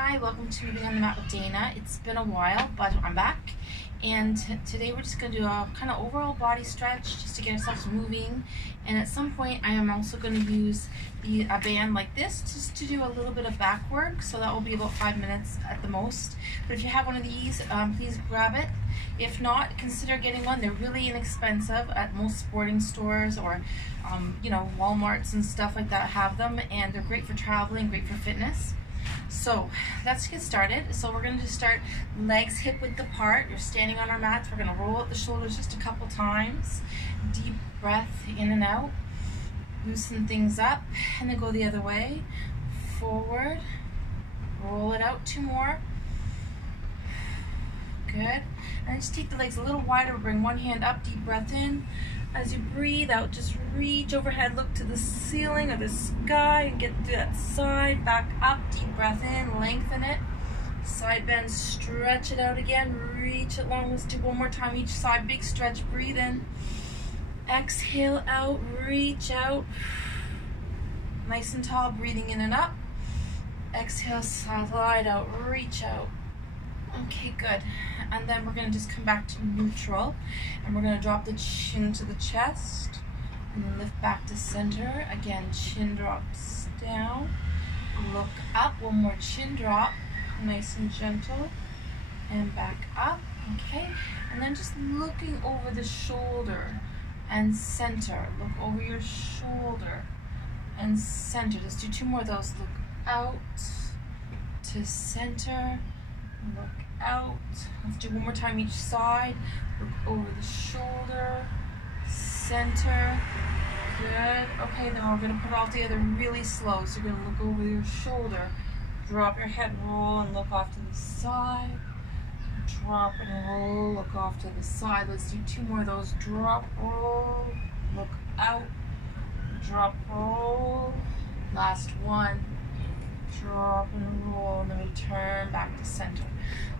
Hi, welcome to Moving on the Mat with Dana. It's been a while, but I'm back. And today we're just going to do a kind of overall body stretch just to get ourselves moving. And at some point I am also going to use a band like this just to do a little bit of back work. So that will be about 5 minutes at the most. But if you have one of these, please grab it. If not, consider getting one. They're really inexpensive at most sporting stores or you know, Walmarts and stuff like that have them. And they're great for traveling, great for fitness. So let's get started. So we're going to just start legs hip width apart. You're standing on our mats. We're going to roll out the shoulders just a couple times. Deep breath in and out. Loosen things up and then go the other way. Forward. Roll it out. 2 more. Good. And just take the legs a little wider. Bring one hand up. Deep breath in. As you breathe out, just reach overhead, look to the ceiling or the sky and get to that side, back up, deep breath in, lengthen it. Side bend, stretch it out again, reach it long. Let's do one more time each side, big stretch, breathe in. Exhale out, reach out. Nice and tall, breathing in and up. Exhale, slide out, reach out. Okay, good. And then we're going to just come back to neutral and we're going to drop the chin to the chest and then lift back to center. Again, chin drops down. Look up. One more chin drop. Nice and gentle. And back up. Okay. And then just looking over the shoulder and center. Look over your shoulder and center. Let's do 2 more of those. Look out to center. Look out. Let's do one more time each side. Look over the shoulder, center. Good. Okay, then we're going to put it all together really slow. So you're going to look over your shoulder, drop your head, roll, and look off to the side. Drop and roll, look off to the side. Let's do 2 more of those. Drop, roll, look out. Drop, roll. Last one. Drop and roll, and then we turn back to center.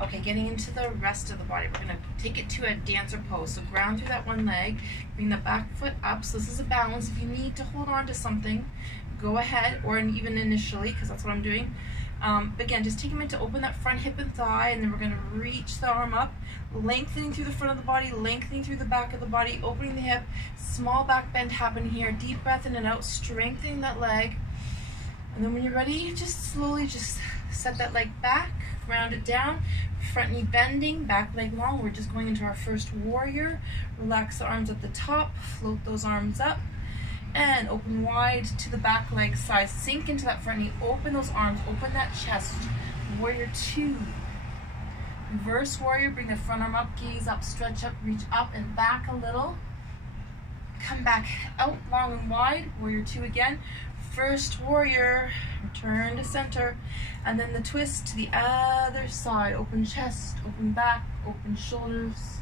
Okay, getting into the rest of the body, we're going to take it to a dancer pose. So ground through that one leg, bring the back foot up. So this is a balance. If you need to hold on to something, go ahead, or even initially, because that's what I'm doing. But again, just take a minute to open that front hip and thigh, and then we're going to reach the arm up, lengthening through the front of the body, lengthening through the back of the body, opening the hip, small back bend happen here, deep breath in and out, strengthening that leg. And then when you're ready, just slowly just set that leg back, ground it down, front knee bending, back leg long. We're just going into our first warrior. Relax the arms at the top, float those arms up, and open wide to the back leg side. Sink into that front knee, open those arms, open that chest. Warrior 2. Reverse warrior, bring the front arm up, gaze up, stretch up, reach up and back a little. Come back out long and wide, warrior 2 again. First warrior, return to center, and then the twist to the other side. Open chest, open back, open shoulders,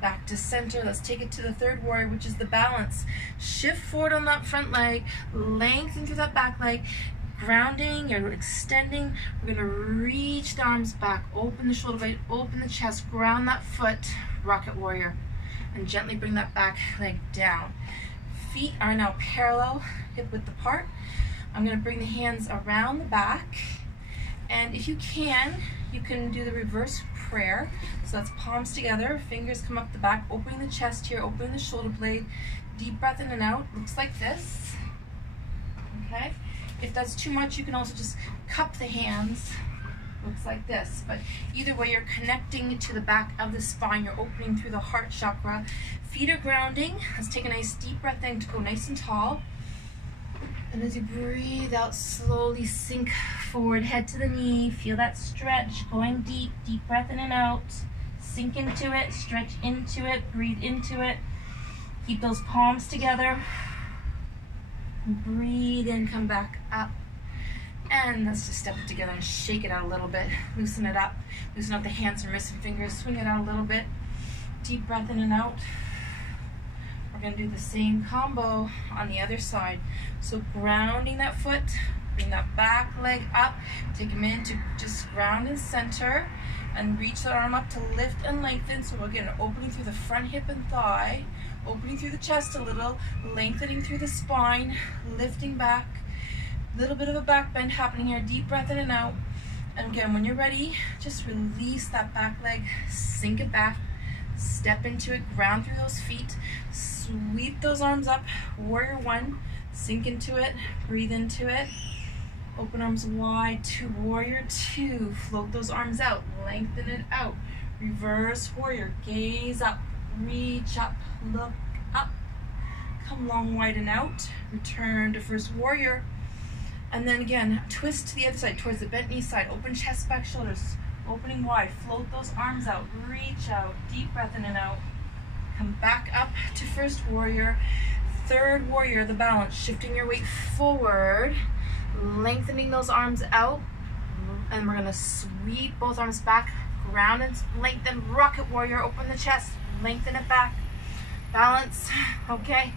back to center. Let's take it to the third warrior, which is the balance. Shift forward on that front leg, lengthen through that back leg, grounding, you're extending. We're gonna reach the arms back, open the shoulder blade, open the chest, ground that foot, rocket warrior, and gently bring that back leg down. Feet are now parallel, hip width apart. I'm going to bring the hands around the back, and if you can do the reverse prayer. So that's palms together, fingers come up the back, opening the chest here, opening the shoulder blade, deep breath in and out. Looks like this. Okay. If that's too much, you can also just cup the hands. Looks like this, but either way you're connecting to the back of the spine, you're opening through the heart chakra. Feet are grounding. Let's take a nice deep breath in to go nice and tall, and as you breathe out, slowly sink forward, head to the knee, feel that stretch, going deep, deep breath in and out, sink into it, stretch into it, breathe into it, keep those palms together, breathe in, come back up. And let's just step it together and shake it out a little bit. Loosen it up. Loosen up the hands and wrists and fingers. Swing it out a little bit. Deep breath in and out. We're going to do the same combo on the other side. So grounding that foot. Bring that back leg up. Take a minute to just ground and center. And reach that arm up to lift and lengthen. So we're getting opening through the front hip and thigh. Opening through the chest a little. Lengthening through the spine. Lifting back. Little bit of a back bend happening here. Deep breath in and out. And again, when you're ready, just release that back leg, sink it back, step into it, ground through those feet, sweep those arms up, warrior one, sink into it, breathe into it, open arms wide to warrior two, float those arms out, lengthen it out, reverse warrior, gaze up, reach up, look up, come long, wide and out, return to first warrior, and then again, twist to the other side, towards the bent knee side, open chest, back, shoulders, opening wide, float those arms out, reach out, deep breath in and out, come back up to first warrior, third warrior, the balance, shifting your weight forward, lengthening those arms out, and we're gonna sweep both arms back, ground and lengthen, rocket warrior, open the chest, lengthen it back, balance, okay,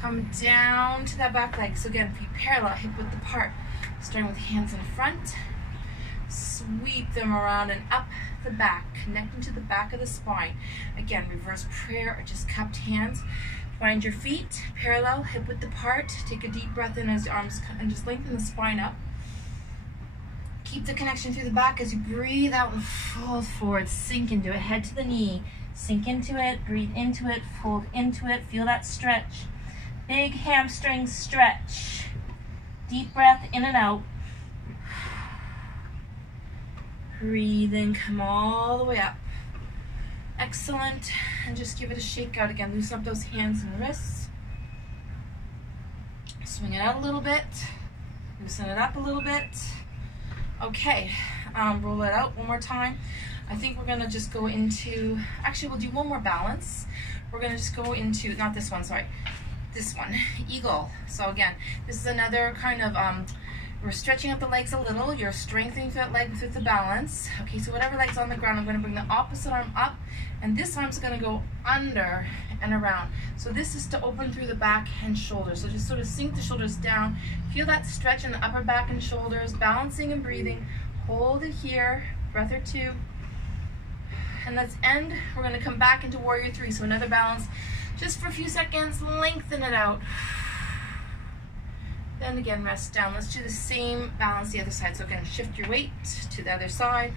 come down to that back leg, so again, feet parallel, hip width apart, starting with hands in front, sweep them around and up the back, connecting to the back of the spine, again, reverse prayer or just cupped hands, find your feet parallel, hip width apart, take a deep breath in as your arms come, and just lengthen the spine up. Keep the connection through the back as you breathe out and fold forward, sink into it, head to the knee, sink into it, breathe into it, fold into it, feel that stretch. Big hamstring stretch. Deep breath in and out. Breathe in, come all the way up. Excellent, and just give it a shake out again. Loosen up those hands and wrists. Swing it out a little bit. Loosen it up a little bit. Okay, roll it out one more time. I think we're gonna just go into, actually we'll do one more balance. We're gonna just go into, not this one, sorry, this one, eagle. So again, this is another kind of, we're stretching out the legs a little. You're strengthening that leg through the balance. Okay, so whatever leg's on the ground, I'm gonna bring the opposite arm up, and this arm's gonna go under and around. So this is to open through the back and shoulders. So just sort of sink the shoulders down. Feel that stretch in the upper back and shoulders, balancing and breathing. Hold it here, breath or two. And let's end. We're gonna come back into warrior three. So another balance, just for a few seconds, lengthen it out. Then again, rest down. Let's do the same balance the other side. So again, shift your weight to the other side.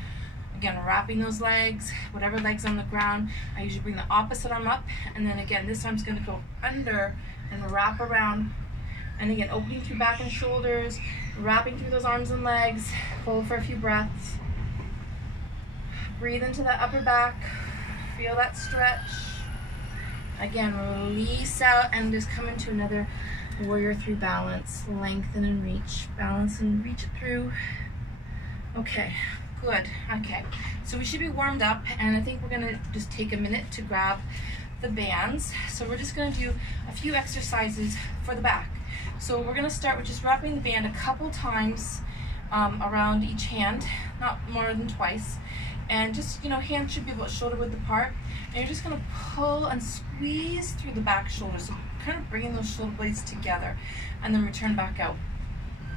Again, wrapping those legs, whatever leg's on the ground. I usually bring the opposite arm up, and then again, this arm's gonna go under and wrap around. And again, opening through back and shoulders, wrapping through those arms and legs. Hold for a few breaths. Breathe into that upper back. Feel that stretch. Again, release out and just come into another warrior three balance. Lengthen and reach. Balance and reach it through. Okay. Good, okay. So we should be warmed up, and I think we're gonna just take a minute to grab the bands. So we're just gonna do a few exercises for the back. So we're gonna start with just wrapping the band a couple times around each hand, not more than twice. And just, you know, hands should be about shoulder width apart. And you're just gonna pull and squeeze through the back shoulder. So kind of bringing those shoulder blades together, and then return back out.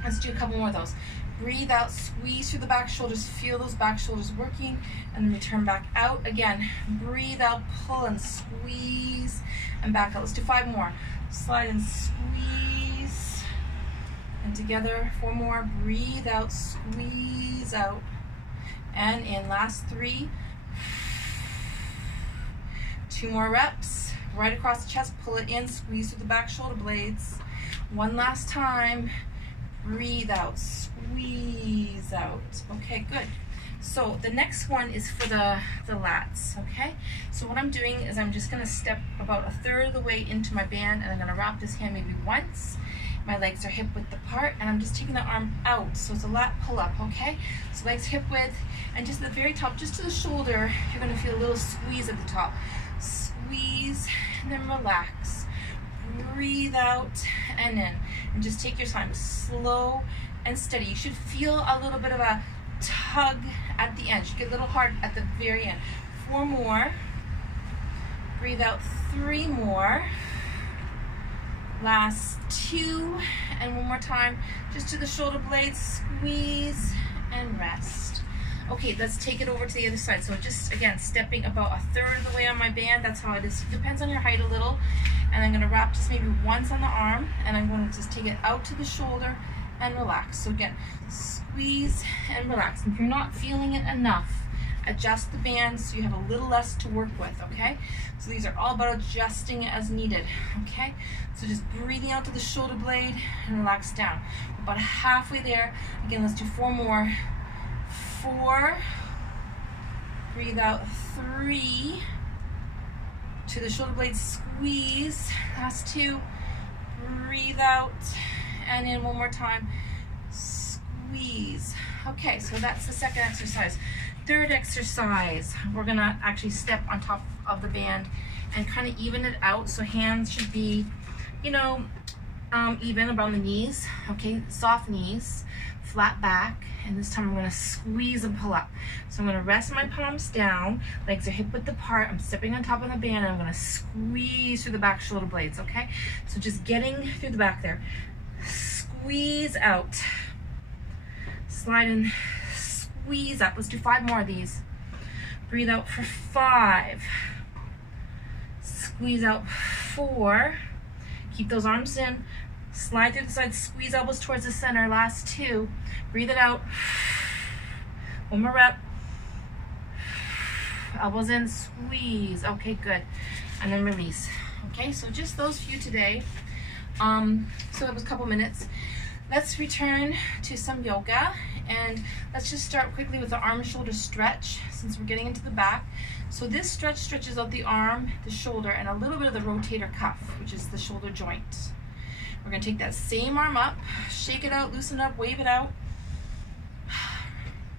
Let's do a couple more of those. Breathe out, squeeze through the back shoulders, feel those back shoulders working, and then return back out. Again, breathe out, pull and squeeze, and back out. Let's do 5 more. Slide and squeeze, and together, 4 more. Breathe out, squeeze out, and in. Last 3. 2 more reps. Right across the chest, pull it in, squeeze through the back shoulder blades. 1 last time. Breathe out, squeeze out. Okay, good. So the next one is for the lats, okay? So what I'm doing is I'm just gonna step about 1/3 of the way into my band, and I'm gonna wrap this hand maybe once. My legs are hip width apart, and I'm just taking the arm out. So it's a lat pull up, okay? So legs hip width, and just at the very top, just to the shoulder, you're gonna feel a little squeeze at the top. Squeeze, and then relax. Breathe out and in, and just take your time, slow and steady. You should feel a little bit of a tug at the end. You should get a little hard at the very end. 4 more. Breathe out. 3 more. Last 2, and 1 more time, just to the shoulder blades, squeeze and rest. Okay, let's take it over to the other side. So just, again, stepping about 1/3 of the way on my band. That's how it is. Depends on your height a little. And I'm gonna wrap just maybe once on the arm, and I'm gonna just take it out to the shoulder and relax. So again, squeeze and relax. And if you're not feeling it enough, adjust the band so you have a little less to work with, okay? So these are all about adjusting it as needed, okay? So just breathing out to the shoulder blade and relax down. We're about halfway there. Again, let's do 4 more. 4, breathe out, 3, to the shoulder blade, squeeze, last 2, breathe out, and in one more time, squeeze. Okay, so that's the second exercise. Third exercise, we're gonna actually step on top of the band and kind of even it out. So hands should be, you know, even around the knees, okay? Soft knees, flat back, and this time I'm gonna squeeze and pull up. So I'm gonna rest my palms down, legs are hip width apart, I'm stepping on top of the band, and I'm gonna squeeze through the back shoulder blades, okay? So just getting through the back there. Squeeze out, slide in, squeeze up. Let's do 5 more of these. Breathe out for 5. Squeeze out 4. Keep those arms in. Slide through the sides, squeeze elbows towards the center. Last 2. Breathe it out. 1 more rep. Elbows in, squeeze. Okay, good. And then release. Okay, so just those few today. So that was a couple minutes. Let's return to some yoga, and let's just start quickly with the arm and shoulder stretch since we're getting into the back. So this stretch stretches out the arm, the shoulder, and a little bit of the rotator cuff, which is the shoulder joint. We're gonna take that same arm up, shake it out, loosen it up, wave it out,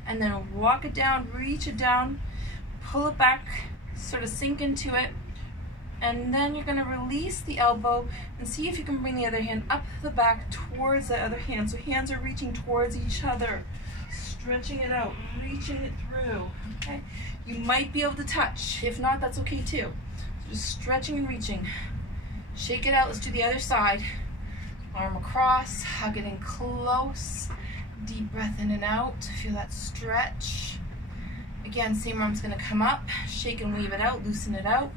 and then walk it down, reach it down, pull it back, sort of sink into it, and then you're going to release the elbow and see if you can bring the other hand up the back towards the other hand. So hands are reaching towards each other, stretching it out, reaching it through, okay? You might be able to touch. If not, that's okay too. So just stretching and reaching. Shake it out. Let's do the other side. Arm across, hug it in close. Deep breath in and out. Feel that stretch. Again, same arm's going to come up. Shake and wave it out, loosen it out.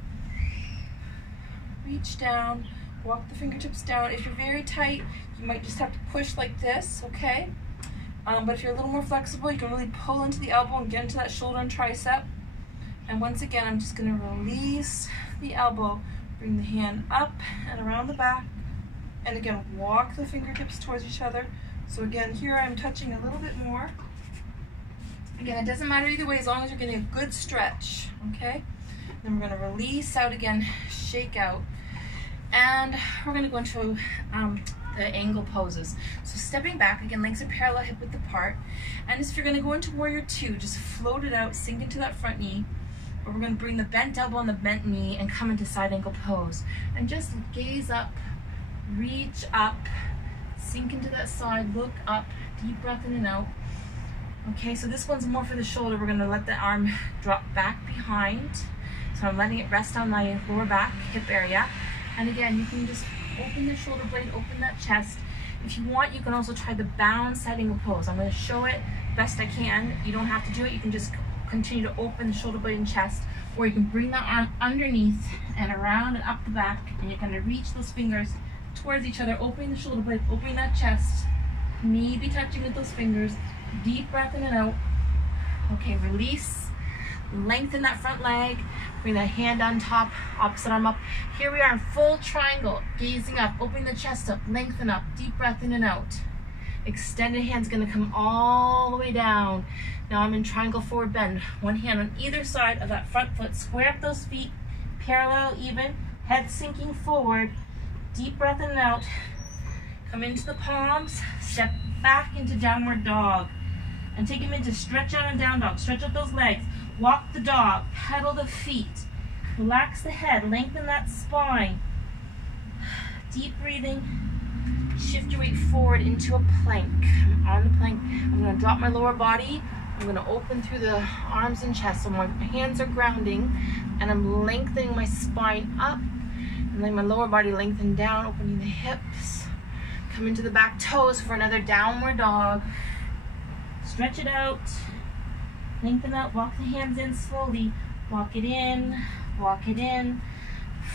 Reach down, walk the fingertips down. If you're very tight, you might just have to push like this, okay? But if you're a little more flexible, you can really pull into the elbow and get into that shoulder and tricep. And once again, I'm just gonna release the elbow, bring the hand up and around the back, and again, walk the fingertips towards each other. So again, here I'm touching a little bit more. Again, it doesn't matter either way as long as you're getting a good stretch, okay? Then we're gonna release out again, shake out. And we're going to go into the angle poses. So stepping back, again, legs are parallel, hip width apart. And if you're going to go into warrior 2, just float it out, sink into that front knee. But we're going to bring the bent elbow and the bent knee and come into side angle pose. And just gaze up, reach up, sink into that side, look up, deep breath in and out. Okay, so this one's more for the shoulder. We're going to let the arm drop back behind. So I'm letting it rest on my lower back, hip area. And again, you can just open the shoulder blade, open that chest. If you want, you can also try the bound side angle pose. I'm going to show it best I can. You don't have to do it. You can just continue to open the shoulder blade and chest, or you can bring that arm underneath and around and up the back, and you're going to reach those fingers towards each other, opening the shoulder blade, opening that chest, maybe touching with those fingers. Deep breath in and out. Okay, release. Lengthen that front leg, bring that hand on top, opposite arm up. Here we are in full triangle, gazing up, opening the chest up, lengthen up, deep breath in and out. Extended hand's gonna come all the way down. Now I'm in triangle forward bend. One hand on either side of that front foot, square up those feet, parallel, even, head sinking forward, deep breath in and out. Come into the palms, step back into downward dog, and take them into stretch out and down dog. Stretch out those legs. Walk the dog, pedal the feet, relax the head, lengthen that spine. Deep breathing, shift your weight forward into a plank. I'm on the plank. I'm going to drop my lower body. I'm going to open through the arms and chest. So my hands are grounding, and I'm lengthening my spine up, and then my lower body lengthen down, opening the hips. Come into the back toes for another downward dog. Stretch it out. Lengthen out, walk the hands in slowly. Walk it in,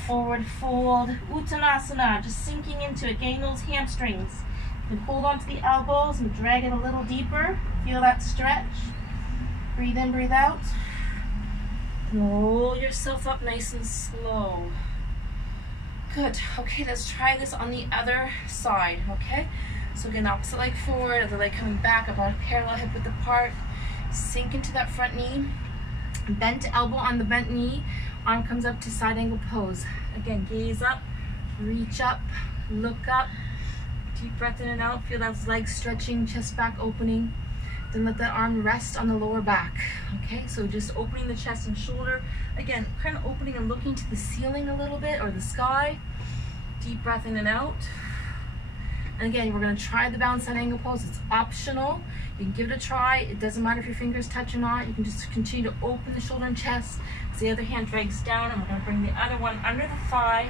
forward fold. Uttanasana, just sinking into it, getting those hamstrings. And hold on to the elbows and drag it a little deeper. Feel that stretch. Breathe in, breathe out. Roll yourself up nice and slow. Good. Okay, let's try this on the other side, okay? So again, opposite leg forward, other leg coming back, about parallel hip width apart. Sink into that front knee. Bent elbow on the bent knee. Arm comes up to side angle pose. Again, gaze up, reach up, look up. Deep breath in and out. Feel those legs stretching, chest back opening. Then let that arm rest on the lower back. Okay, so just opening the chest and shoulder. Again, kind of opening and looking to the ceiling a little bit, or the sky. Deep breath in and out. And again, we're going to try the balanced side angle pose. It's optional. You can give it a try. It doesn't matter if your fingers touch or not. You can just continue to open the shoulder and chest. So the other hand drags down, and we're going to bring the other one under the thigh.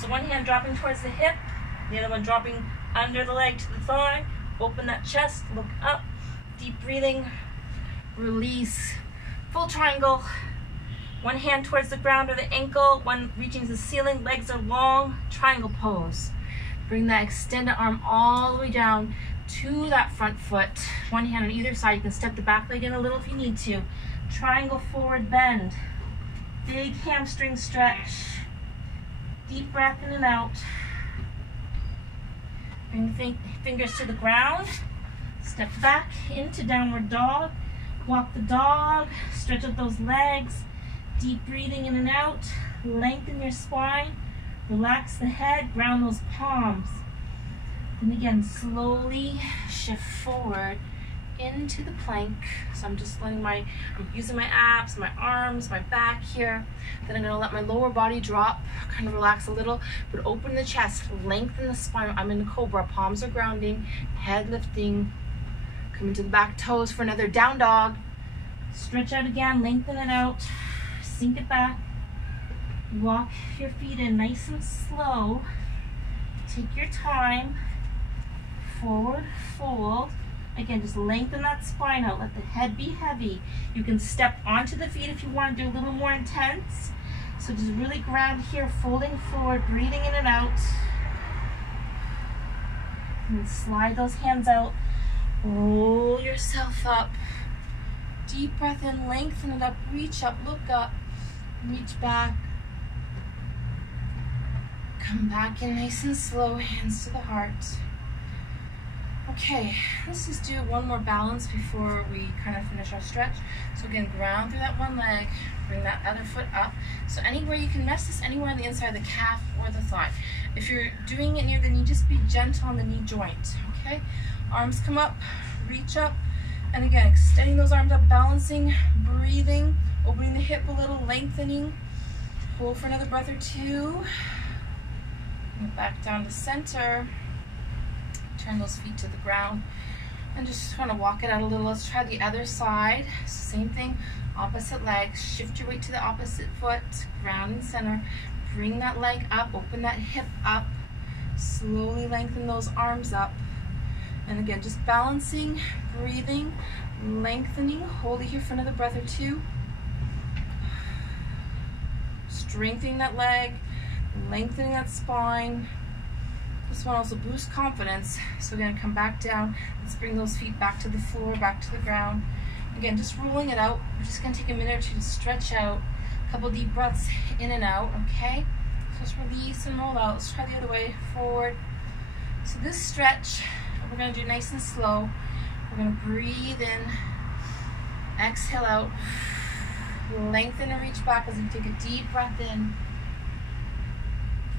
So one hand dropping towards the hip, the other one dropping under the leg to the thigh. Open that chest, look up. Deep breathing, release, full triangle. One hand towards the ground or the ankle, one reaching to the ceiling, legs are long, triangle pose. Bring that extended arm all the way down to that front foot. One hand on either side. You can step the back leg in a little if you need to. Triangle forward bend. Big hamstring stretch. Deep breath in and out. Bring the fingers to the ground. Step back into downward dog. Walk the dog. Stretch out those legs. Deep breathing in and out. Lengthen your spine. Relax the head. Ground those palms. Then again, slowly shift forward into the plank. So I'm just letting I'm using my abs, my arms, my back here. Then I'm gonna let my lower body drop, kind of relax a little, but open the chest, lengthen the spine. I'm in the cobra, palms are grounding, head lifting. Come into the back toes for another down dog. Stretch out again, lengthen it out, sink it back. Walk your feet in nice and slow. Take your time. Forward fold. Again, just lengthen that spine out. Let the head be heavy. You can step onto the feet if you want to do a little more intense. So just really ground here, folding forward, breathing in and out. And slide those hands out. Roll yourself up. Deep breath in, lengthen it up, reach up, look up, reach back. Come back in nice and slow, hands to the heart. Okay, let's just do one more balance before we kind of finish our stretch. So again, ground through that one leg, bring that other foot up. So anywhere you can rest this, anywhere on the inside of the calf or the thigh. If you're doing it near the knee, just be gentle on the knee joint, okay? Arms come up, reach up, and again, extending those arms up, balancing, breathing, opening the hip a little, lengthening. Hold for another breath or two. Move back down to center. Turn those feet to the ground and just kind of walk it out a little. Let's try the other side. Same thing, opposite leg. Shift your weight to the opposite foot, ground and center. Bring that leg up, open that hip up. Slowly lengthen those arms up. And again, just balancing, breathing, lengthening. Hold it here for another breath or two. Strengthening that leg, lengthening that spine. This one also boosts confidence. So we're going to come back down. Let's bring those feet back to the floor, back to the ground. Again, just rolling it out. We're just going to take a minute or two to stretch out. A couple deep breaths in and out, okay? So just release and roll out. Let's try the other way, forward. So this stretch, we're going to do nice and slow. We're going to breathe in, exhale out, lengthen and reach back as you take a deep breath in.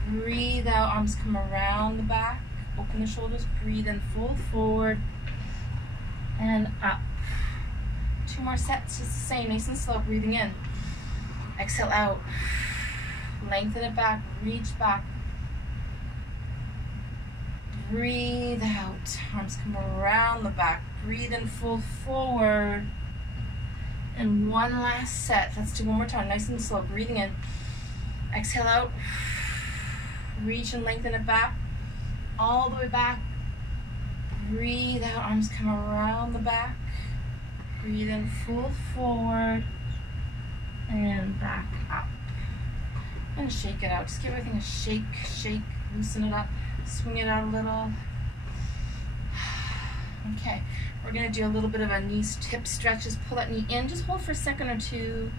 Breathe out, arms come around the back, open the shoulders, breathe in, fold forward, and up. Two more sets, just the same, nice and slow, breathing in. Exhale out, lengthen it back, reach back. Breathe out, arms come around the back, breathe in, fold forward. And one last set, let's do one more time, nice and slow, breathing in. Exhale out. Reach and lengthen it back, all the way back. Breathe out, arms come around the back. Breathe in, fold forward, and back up. And shake it out. Just give everything a shake, shake, loosen it up, swing it out a little. Okay, we're going to do a little bit of a knee hip stretch. Just pull that knee in. Just hold for a second or two.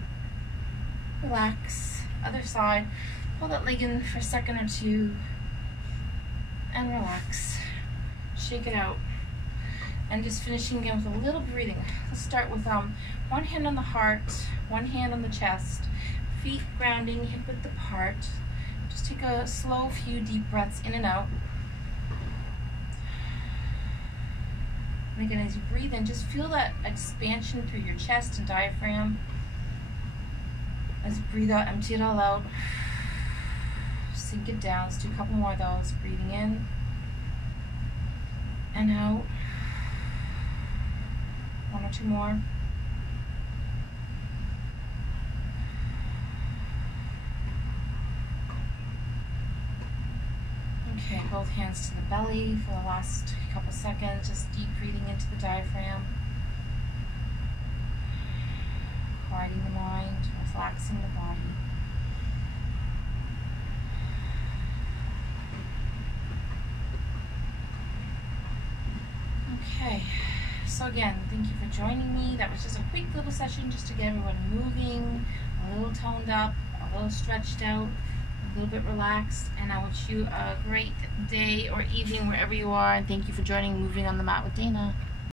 Relax. Other side. Pull that leg in for a second or two. And relax. Shake it out. And just finishing again with a little breathing. Let's start with one hand on the heart, one hand on the chest. Feet grounding, hip width apart. Just take a slow few deep breaths in and out. And again, as you breathe in, just feel that expansion through your chest and diaphragm. As you breathe out, empty it all out. Sink it down. Let's do a couple more of those. Breathing in and out. One or two more. Okay, both hands to the belly for the last couple seconds. Just deep breathing into the diaphragm. Quieting the mind, relaxing the body. Okay, so again, thank you for joining me. That was just a quick little session just to get everyone moving, a little toned up, a little stretched out, a little bit relaxed, and I wish you a great day or evening wherever you are, and thank you for joining Moving on the Mat with Dana.